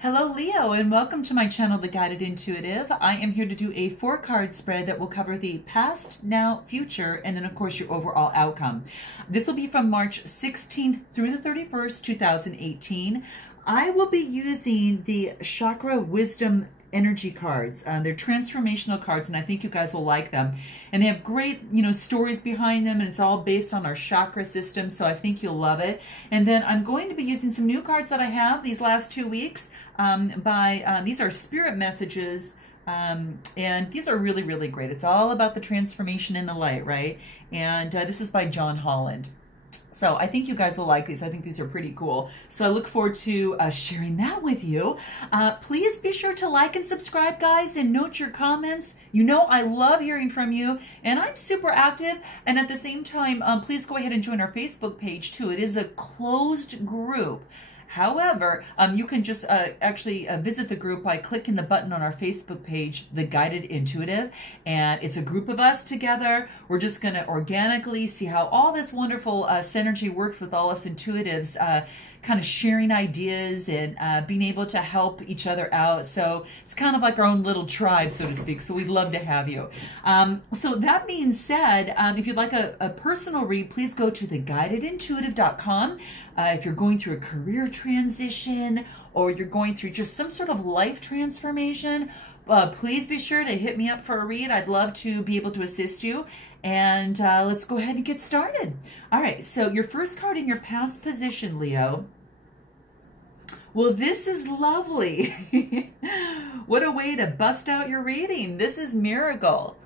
Hello Leo, and welcome to my channel, The Guided Intuitive. I am here to do a 4-card spread that will cover the past, now, future, and then of course your overall outcome. This will be from March 16th through the 31st, 2018. I will be using the Chakra Wisdom energy cards. They're transformational cards, and I think you guys will like them. And they have great, stories behind them, and it's all based on our chakra system, so I think you'll love it. And then I'm going to be using some new cards that I have these last 2 weeks. These are spirit messages, and these are really, really great. It's all about the transformation in the light, right? And this is by John Holland. So I think you guys will like these. I think these are pretty cool. So I look forward to sharing that with you. Please be sure to like and subscribe, guys, and note your comments. You know I love hearing from you, and I'm super active. And at the same time, please go ahead and join our Facebook page, too. It is a closed group. However, you can just actually visit the group by clicking the button on our Facebook page, The Guided Intuitive, and it's a group of us together. We're just going to organically see how all this wonderful synergy works with all us intuitives, kind of sharing ideas and being able to help each other out. So it's kind of like our own little tribe, so to speak. So we'd love to have you. So that being said, if you'd like a personal read, please go to theguidedintuitive.com. If you're going through a career transition or you're going through just some sort of life transformation, please be sure to hit me up for a read. I'd love to be able to assist you. And let's go ahead and get started. All right, so your first card in your past position, Leo. Well, this is lovely. What a way to bust out your reading. This is Miracle.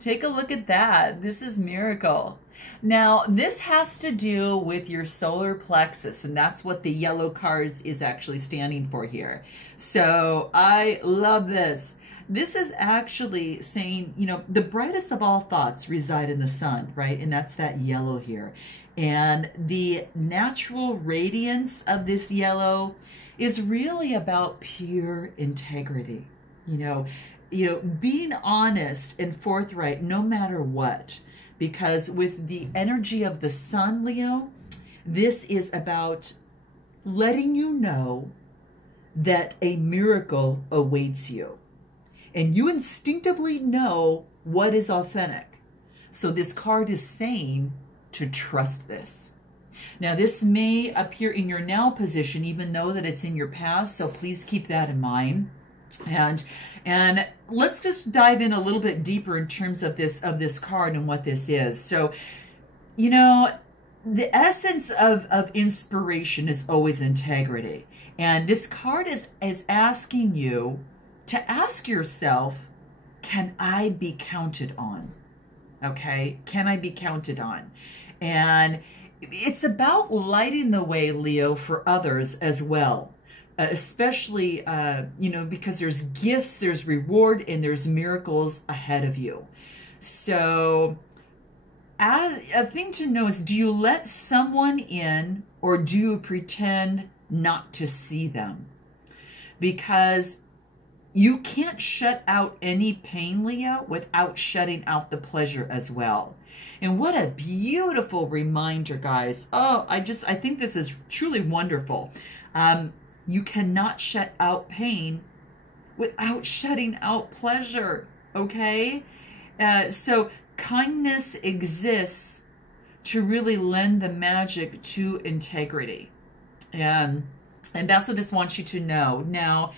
Take a look at that. This is Miracle. Now, this has to do with your solar plexus, and that's what the yellow cards is actually standing for here. So I love this. This is actually saying, the brightest of all thoughts reside in the sun, right? And that's that yellow here. And the natural radiance of this yellow is really about pure integrity. Being honest and forthright no matter what. Because with the energy of the sun, Leo, this is about letting you know that a miracle awaits you. And you instinctively know what is authentic. So this card is saying to trust this. Now, this may appear in your now position, even though that it's in your past. So please keep that in mind. And let's just dive in a little bit deeper in terms of this card and what this is. So, the essence of inspiration is always integrity. And this card is asking you to ask yourself, can I be counted on? Okay, can I be counted on? And it's about lighting the way, Leo, for others as well. Especially, because there's gifts, there's reward, and there's miracles ahead of you. So a thing to know is, do you let someone in or do you pretend not to see them? Because you can't shut out any pain, Leo, without shutting out the pleasure as well. And what a beautiful reminder, guys. Oh, I think this is truly wonderful. You cannot shut out pain without shutting out pleasure, okay? So kindness exists to really lend the magic to integrity. And that's what this wants you to know. Now,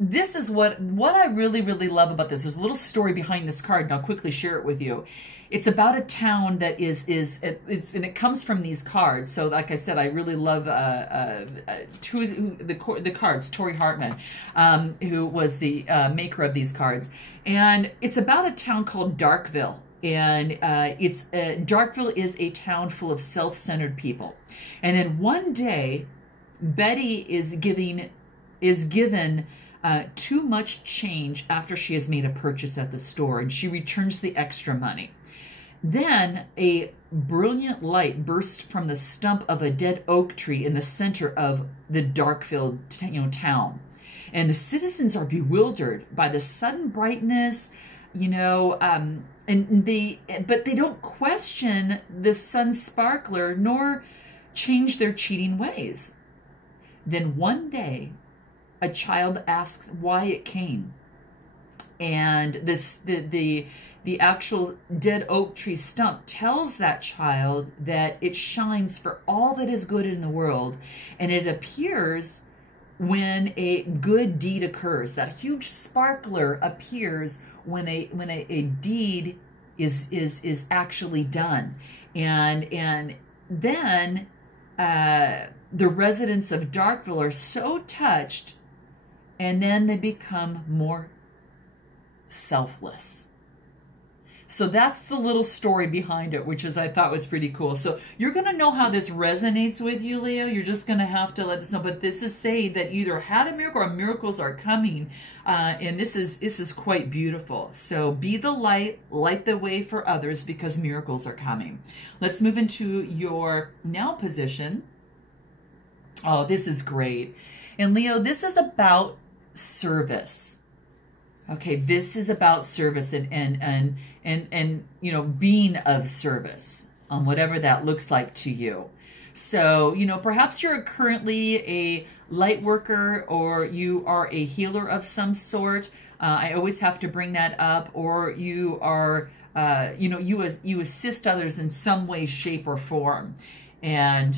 this is what I really, really love about this. There's a little story behind this card, and I'll quickly share it with you. It's about a town that and it comes from these cards. So like I said, I really love the cards, Tori Hartman, who was the maker of these cards. And it's about a town called Darkville. And Darkville is a town full of self-centered people. And then one day, Betty is given too much change after she has made a purchase at the store, and she returns the extra money. Then a brilliant light bursts from the stump of a dead oak tree in the center of the Darkville, town. And the citizens are bewildered by the sudden brightness, but they don't question the sun's sparkler nor change their cheating ways. Then one day, a child asks why it came. And the actual dead oak tree stump tells that child that it shines for all that is good in the world, and it appears when a good deed occurs. That huge sparkler appears when a deed is actually done, and then the residents of Darkville are so touched, and then they become more selfless. So that's the little story behind it, which I thought was pretty cool. So you're going to know how this resonates with you, Leo. You're just going to have to let us know. But this is saying that you either had a miracle or miracles are coming. And this is quite beautiful. So be the light the way for others, because miracles are coming. Let's move into your now position. Oh, this is great. And Leo, this is about service. Okay, this is about service and you know, being of service, whatever that looks like to you. So, you know, perhaps you're currently a light worker, or you are a healer of some sort. I always have to bring that up. Or you are, you know, you assist others in some way, shape, or form. And,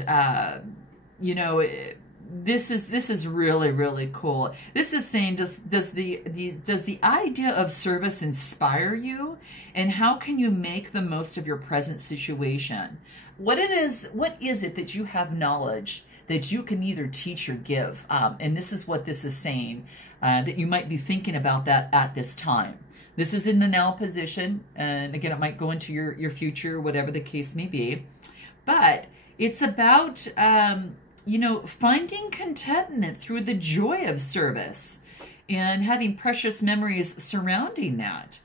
you know, this is really, really cool. This is saying, does the idea of service inspire you? And how can you make the most of your present situation? What is it that you have knowledge that you can either teach or give? And this is what this is saying, that you might be thinking about that at this time. This is in the now position. And again, it might go into your future, whatever the case may be. But it's about, you know, finding contentment through the joy of service and having precious memories surrounding that.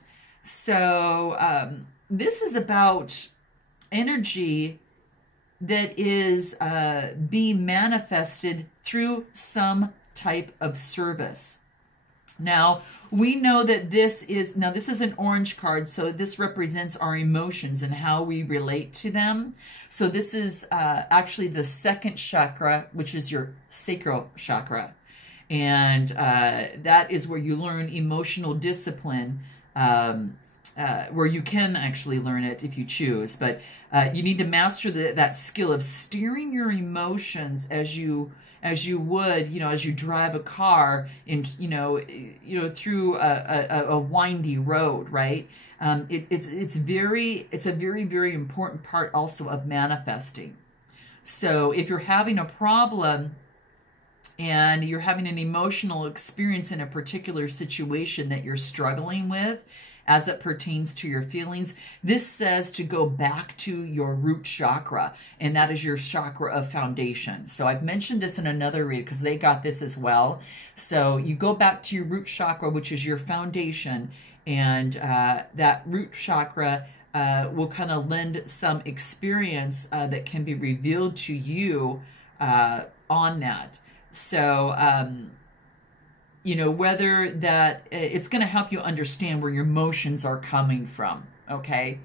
So this is about energy that is being manifested through some type of service. Now, we know that this is an orange card, so this represents our emotions and how we relate to them. So this is actually the second chakra, which is your sacral chakra. And that is where you learn emotional discipline, where you can actually learn it if you choose. But you need to master that skill of steering your emotions as you would, you know, as you drive a car in, you know, through a windy road, right? It's a very, very important part also of manifesting. So if you're having a problem and you're having an emotional experience in a particular situation that you're struggling with, as it pertains to your feelings, this says to go back to your root chakra, and that is your chakra of foundation. So I've mentioned this in another read because they got this as well. So you go back to your root chakra, which is your foundation, and that root chakra will kind of lend some experience that can be revealed to you on that. So, you know, whether that it's going to help you understand where your emotions are coming from, okay?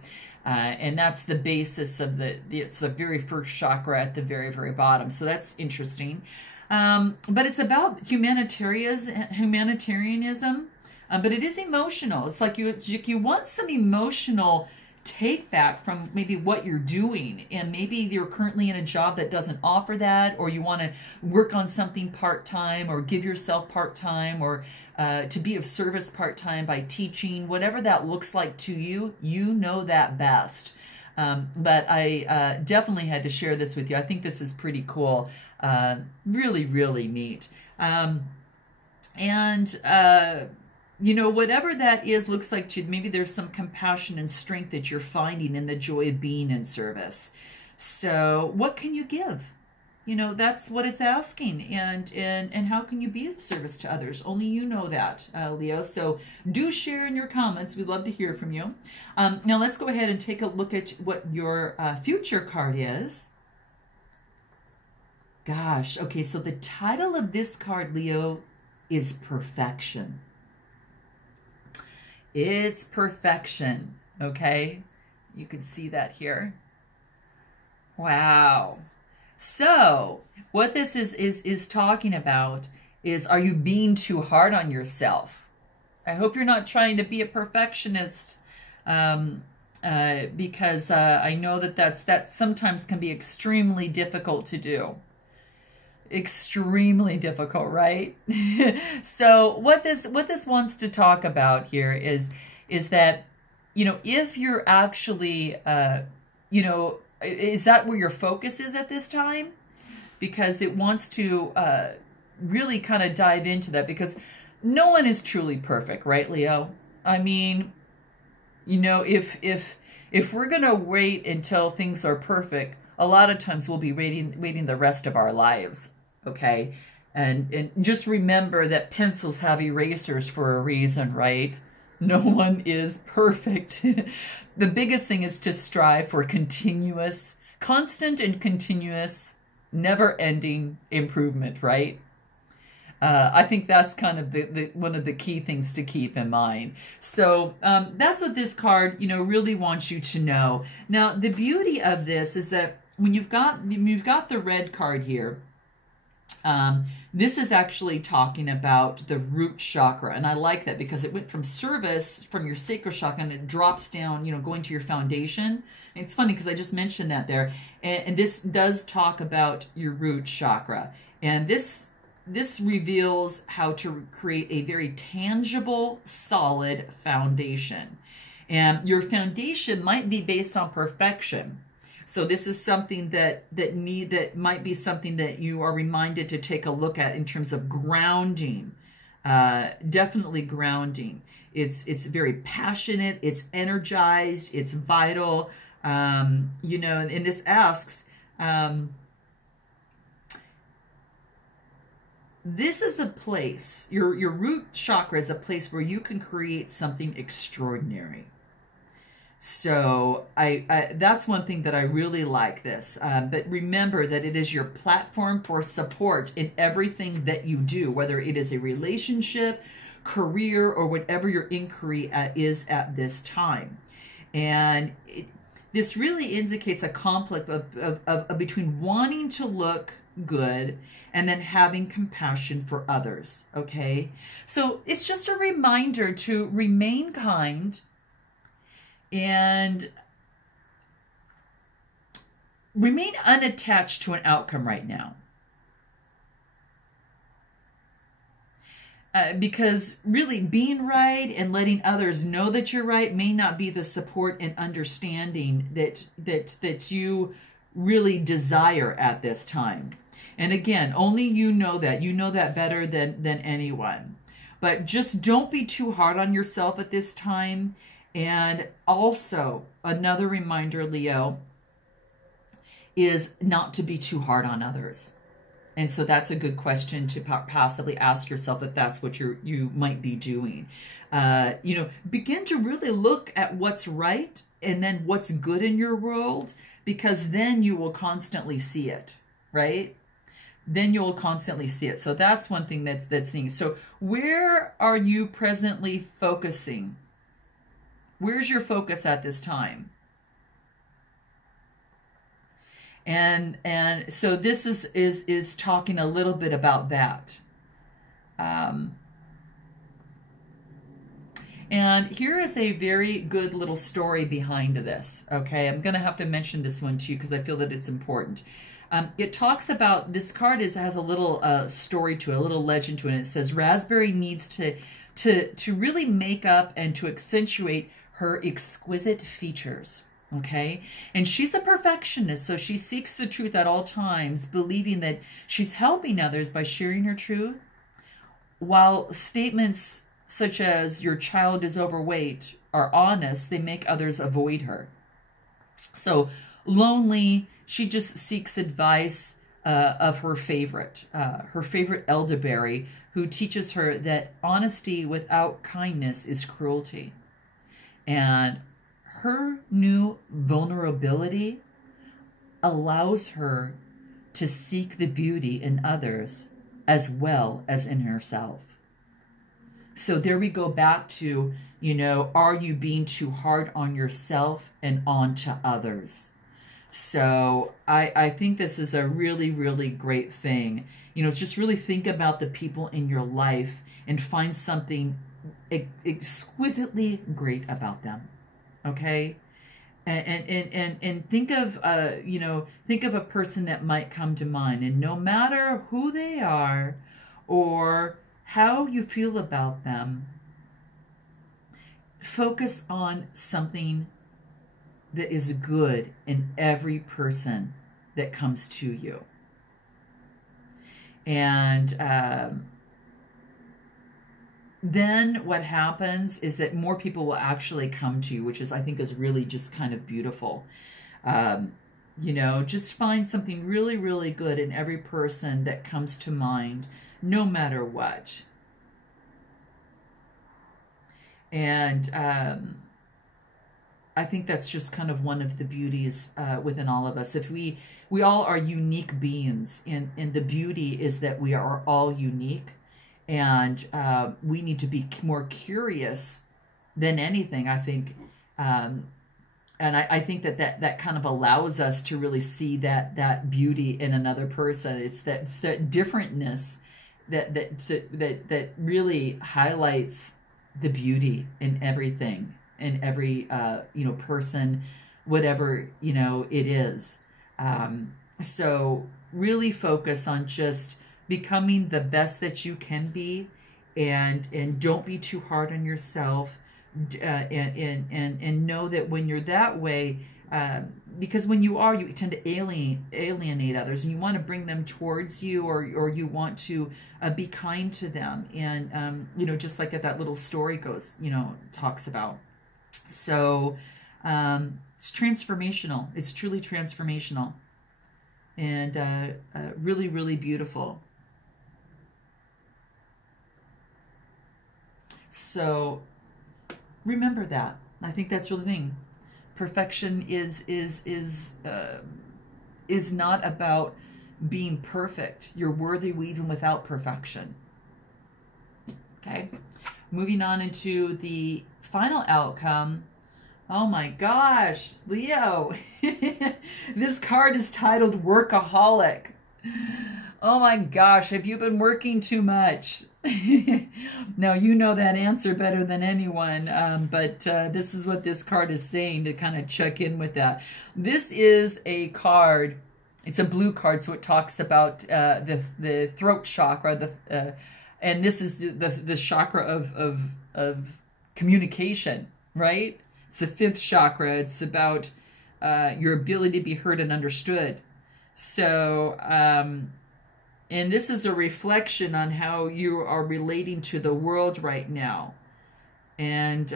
And that's the basis of it's the very first chakra at the very, very bottom. So that's interesting. But it's about humanitarianism, but it is emotional. It's like you want some emotional take back from maybe what you're doing, and maybe you're currently in a job that doesn't offer that, or you want to work on something part-time or give yourself part-time, or to be of service part-time by teaching, whatever that looks like to you, you know that best. But I definitely had to share this with you. I think this is pretty cool. Really, really neat. You know, whatever that is, looks like to maybe there's some compassion and strength that you're finding in the joy of being in service. So what can you give? You know, that's what it's asking. And how can you be of service to others? Only you know that, Leo. So do share in your comments. We'd love to hear from you. Now let's go ahead and take a look at what your future card is. Gosh, okay, so the title of this card, Leo, is Perfection. It's perfection, okay? You can see that here. Wow. So what this is talking about is, are you being too hard on yourself? I hope you're not trying to be a perfectionist, because I know that sometimes can be extremely difficult to do. Extremely difficult, right? So what this wants to talk about here is that, you know, if you're actually, you know, is that where your focus is at this time? Because it wants to really kind of dive into that, because no one is truly perfect, right, Leo? I mean, you know, if we're gonna wait until things are perfect, a lot of times we'll be waiting the rest of our lives. Okay, and just remember that pencils have erasers for a reason, right? No one is perfect. The biggest thing is to strive for constant and continuous, never-ending improvement, right? I think that's kind of the one of the key things to keep in mind. So that's what this card, you know, really wants you to know. Now, the beauty of this is that when you've got the red card here, this is actually talking about the root chakra, and I like that because it went from service, from your sacral chakra, and it drops down, you know, going to your foundation. And it's funny because I just mentioned that there, and this does talk about your root chakra, and this reveals how to create a very tangible, solid foundation. And your foundation might be based on perfection. So this is something that might be something that you are reminded to take a look at in terms of grounding. Definitely grounding. It's very passionate. It's energized. It's vital. You know, and this asks. This is a place. Your root chakra is a place where you can create something extraordinary. So that's one thing that I really like this. But remember that it is your platform for support in everything that you do, whether it is a relationship, career, or whatever your inquiry is at this time. And this really indicates a conflict of between wanting to look good and then having compassion for others, okay? So it's just a reminder to remain kind and remain unattached to an outcome right now. Because really being right and letting others know that you're right may not be the support and understanding that you really desire at this time. And again, only you know that. You know that better than anyone. But just don't be too hard on yourself at this time. And also, another reminder, Leo, is not to be too hard on others. And so that's a good question to possibly ask yourself if that's what you might be doing. You know, begin to really look at what's right and then what's good in your world, because then you will constantly see it, right? Then you'll constantly see it. So that's one thing that's neat. So where are you presently focusing? Where's your focus at this time? And so this is talking a little bit about that. And here is a very good little story behind this. Okay, I'm going to have to mention this one to you because I feel that it's important. It talks about, this card has a little story to it, a little legend to it. And it says Raspberry needs to really make up and to accentuate her exquisite features. Okay, and she's a perfectionist, so she seeks the truth at all times, believing that she's helping others by sharing her truth. While statements such as your child is overweight are honest, they make others avoid her. So lonely, she just seeks advice of her favorite elderberry, who teaches her that honesty without kindness is cruelty. And her new vulnerability allows her to seek the beauty in others as well as in herself. So there we go back to, you know, are you being too hard on yourself and onto others? So I think this is a really, really great thing. You know, just really think about the people in your life and find something exquisitely great about them. Okay? And think of you know, think of a person that might come to mind, and no matter who they are or how you feel about them, focus on something that is good in every person that comes to you. And then what happens is that more people will actually come to you, which is, I think, is really just kind of beautiful. You know, just find something really, really good in every person that comes to mind, no matter what. And I think that's just kind of one of the beauties within all of us. If we all are unique beings, and the beauty is that we are all unique, and we need to be more curious than anything, I think. And I think that kind of allows us to really see that beauty in another person. It's that differentness that really highlights the beauty in everything, in every you know, person, whatever, you know, it is. So really focus on just becoming the best that you can be, and don't be too hard on yourself, and know that when you're that way, because when you are, you tend to alienate others, and you want to bring them towards you, or you want to be kind to them, and you know, just like that little story goes, you know, talks about. So it's transformational. It's truly transformational, and really, really beautiful. So remember that. I think that's really the thing. Perfection is not about being perfect. You're worthy even without perfection. Okay, moving on into the final outcome. Oh my gosh, Leo, this card is titled Workaholic. Oh my gosh, have you been working too much? Now, you know that answer better than anyone, but this is what this card is saying to kind of check in with that. This is a card, it's a blue card, so it talks about the throat chakra, and this is the chakra of communication, right? It's the 5th chakra. It's about your ability to be heard and understood. So, and this is a reflection on how you are relating to the world right now, and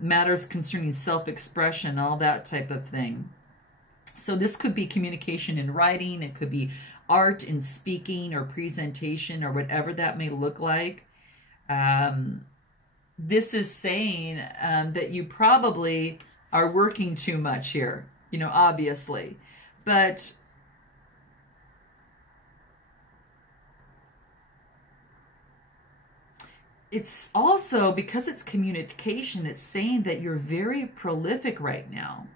matters concerning self-expression, all that type of thing. So this could be communication in writing. It could be art in speaking or presentation, or whatever that may look like. This is saying that you probably are working too much here, you know, obviously. But it's also, because it's communication, it's saying that you're very prolific right now.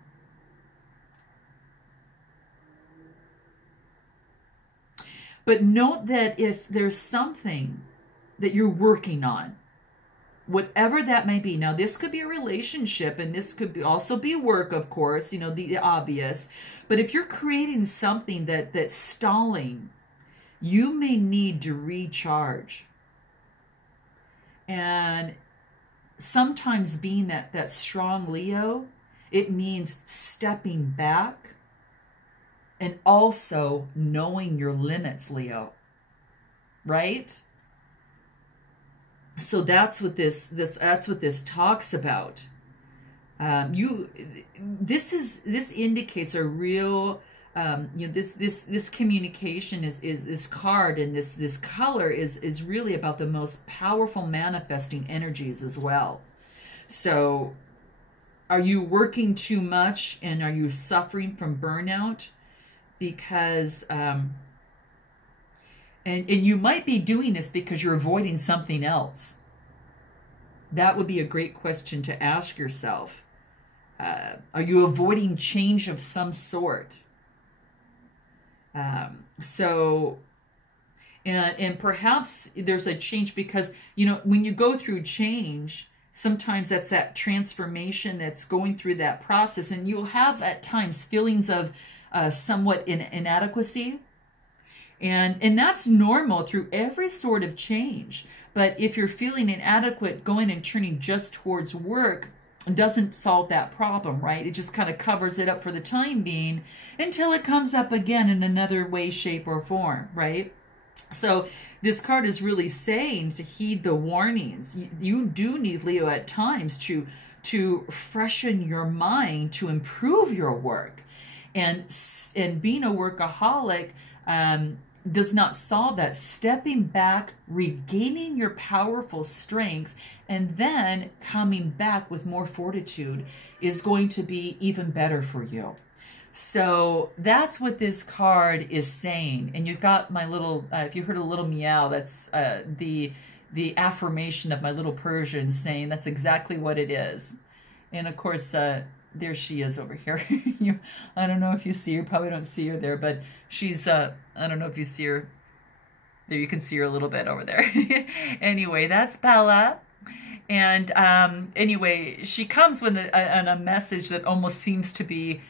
But note that if there's something that you're working on, whatever that may be. Now, this could be a relationship, and this could also be work, of course, you know, the obvious. But if you're creating something that's stalling, you may need to recharge. And sometimes being that strong Leo, it means stepping back and also knowing your limits, Leo. Right? So that's what this talks about. This indicates a real you know, this communication is this card, and this color is really about the most powerful manifesting energies as well. So are you working too much, and are you suffering from burnout? Because and you might be doing this because you're avoiding something else. That would be a great question to ask yourself. Are you avoiding change of some sort? So, And perhaps there's a change because, you know, when you go through change, sometimes that's that transformation that's going through that process. And you'll have at times feelings of somewhat inadequacy. And that's normal through every sort of change. But if you're feeling inadequate, going and turning just towards work doesn't solve that problem, right? It just kind of covers it up for the time being until it comes up again in another way, shape, or form, right? So this card is really saying to heed the warnings. You do need, Leo, at times to freshen your mind, to improve your work. And being a workaholic does not solve that. Stepping back, regaining your powerful strength, and then coming back with more fortitude is going to be even better for you. So that's what this card is saying. And you've got my little, if you heard a little meow, that's the affirmation of my little Persian saying that's exactly what it is. And of course, there she is over here. I don't know if you see her, probably don't see her there, but she's, I don't know if you see her. There, you can see her a little bit over there. Anyway, that's Bella. And anyway, she comes with a message that almost seems to be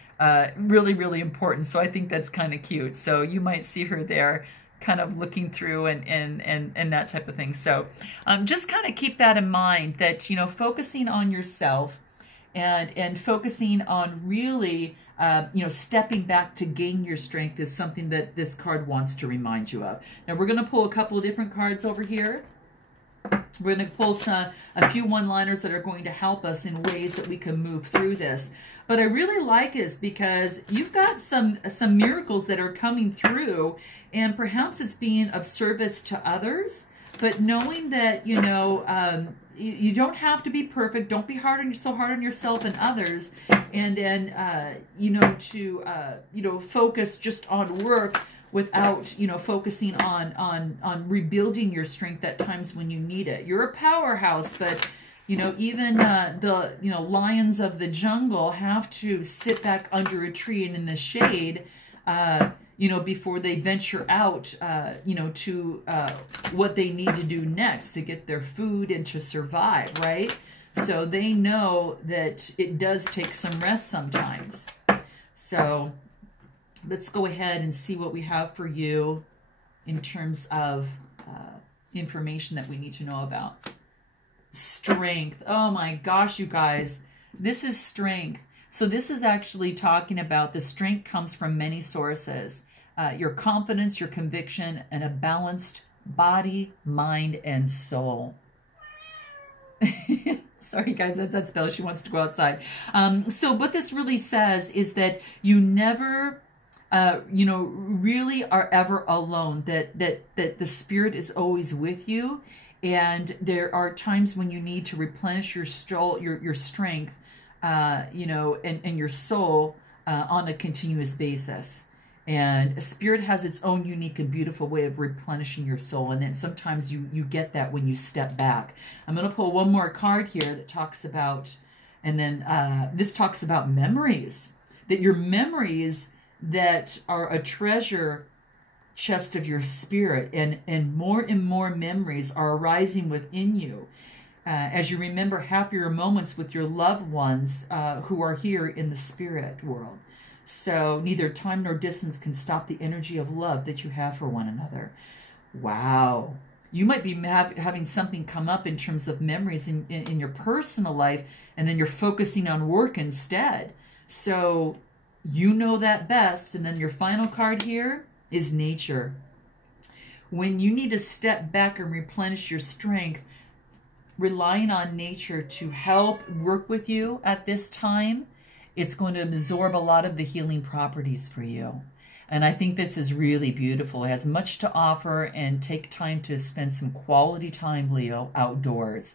really, really important. So I think that's kind of cute. So you might see her there kind of looking through and that type of thing. So just kind of keep that in mind, that, you know, focusing on yourself and focusing on really, you know, stepping back to gain your strength is something that this card wants to remind you of. Now we're going to pull a couple of different cards over here. We're going to pull a few one-liners that are going to help us in ways that we can move through this. But I really like this because you've got some miracles that are coming through, and perhaps it's being of service to others, but knowing that, you know, you don't have to be perfect. Don't be so hard on yourself and others. And then, you know, to, you know, focus just on work without, you know, focusing on rebuilding your strength at times when you need it. You're a powerhouse, but, you know, even the, you know, lions of the jungle have to sit back under a tree and in the shade, you know, before they venture out, you know, to what they need to do next to get their food and to survive, right? So they know that it does take some rest sometimes. So let's go ahead and see what we have for you in terms of information that we need to know about. Strength. Oh my gosh, you guys. This is strength. So this is actually talking about the strength comes from many sources. Your confidence, your conviction, and a balanced body, mind, and soul. Sorry, guys, that's Bella. She wants to go outside. So what this really says is that you never, you know, really are ever alone, that the Spirit is always with you. And there are times when you need to replenish your strength, you know, and your soul on a continuous basis. And Spirit has its own unique and beautiful way of replenishing your soul. And then sometimes you get that when you step back. I'm going to pull one more card here that talks about, and then this talks about memories. That your memories that are a treasure chest of your spirit, and more memories are arising within you as you remember happier moments with your loved ones who are here in the spirit world. So neither time nor distance can stop the energy of love that you have for one another. Wow. You might be having something come up in terms of memories in your personal life, and then you're focusing on work instead. So you know that best. And then your final card here is nature. When you need to step back and replenish your strength, relying on nature to help work with you at this time, it's going to absorb a lot of the healing properties for you. And I think this is really beautiful. It has much to offer, and take time to spend some quality time, Leo, outdoors.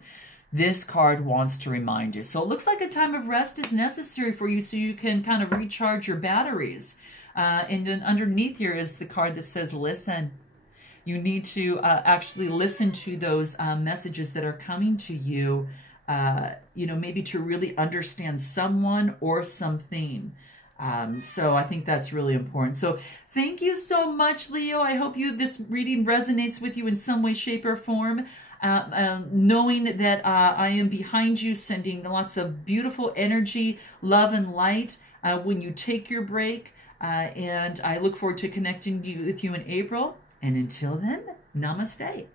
This card wants to remind you. So it looks like a time of rest is necessary for you so you can kind of recharge your batteries. And then underneath here is the card that says listen. You need to actually listen to those messages that are coming to you, you know, maybe to really understand someone or something. So I think that's really important. So thank you so much, Leo. I hope this reading resonates with you in some way, shape, or form. Knowing that I am behind you, sending lots of beautiful energy, love, and light when you take your break. And I look forward to connecting with you in April. And until then, namaste.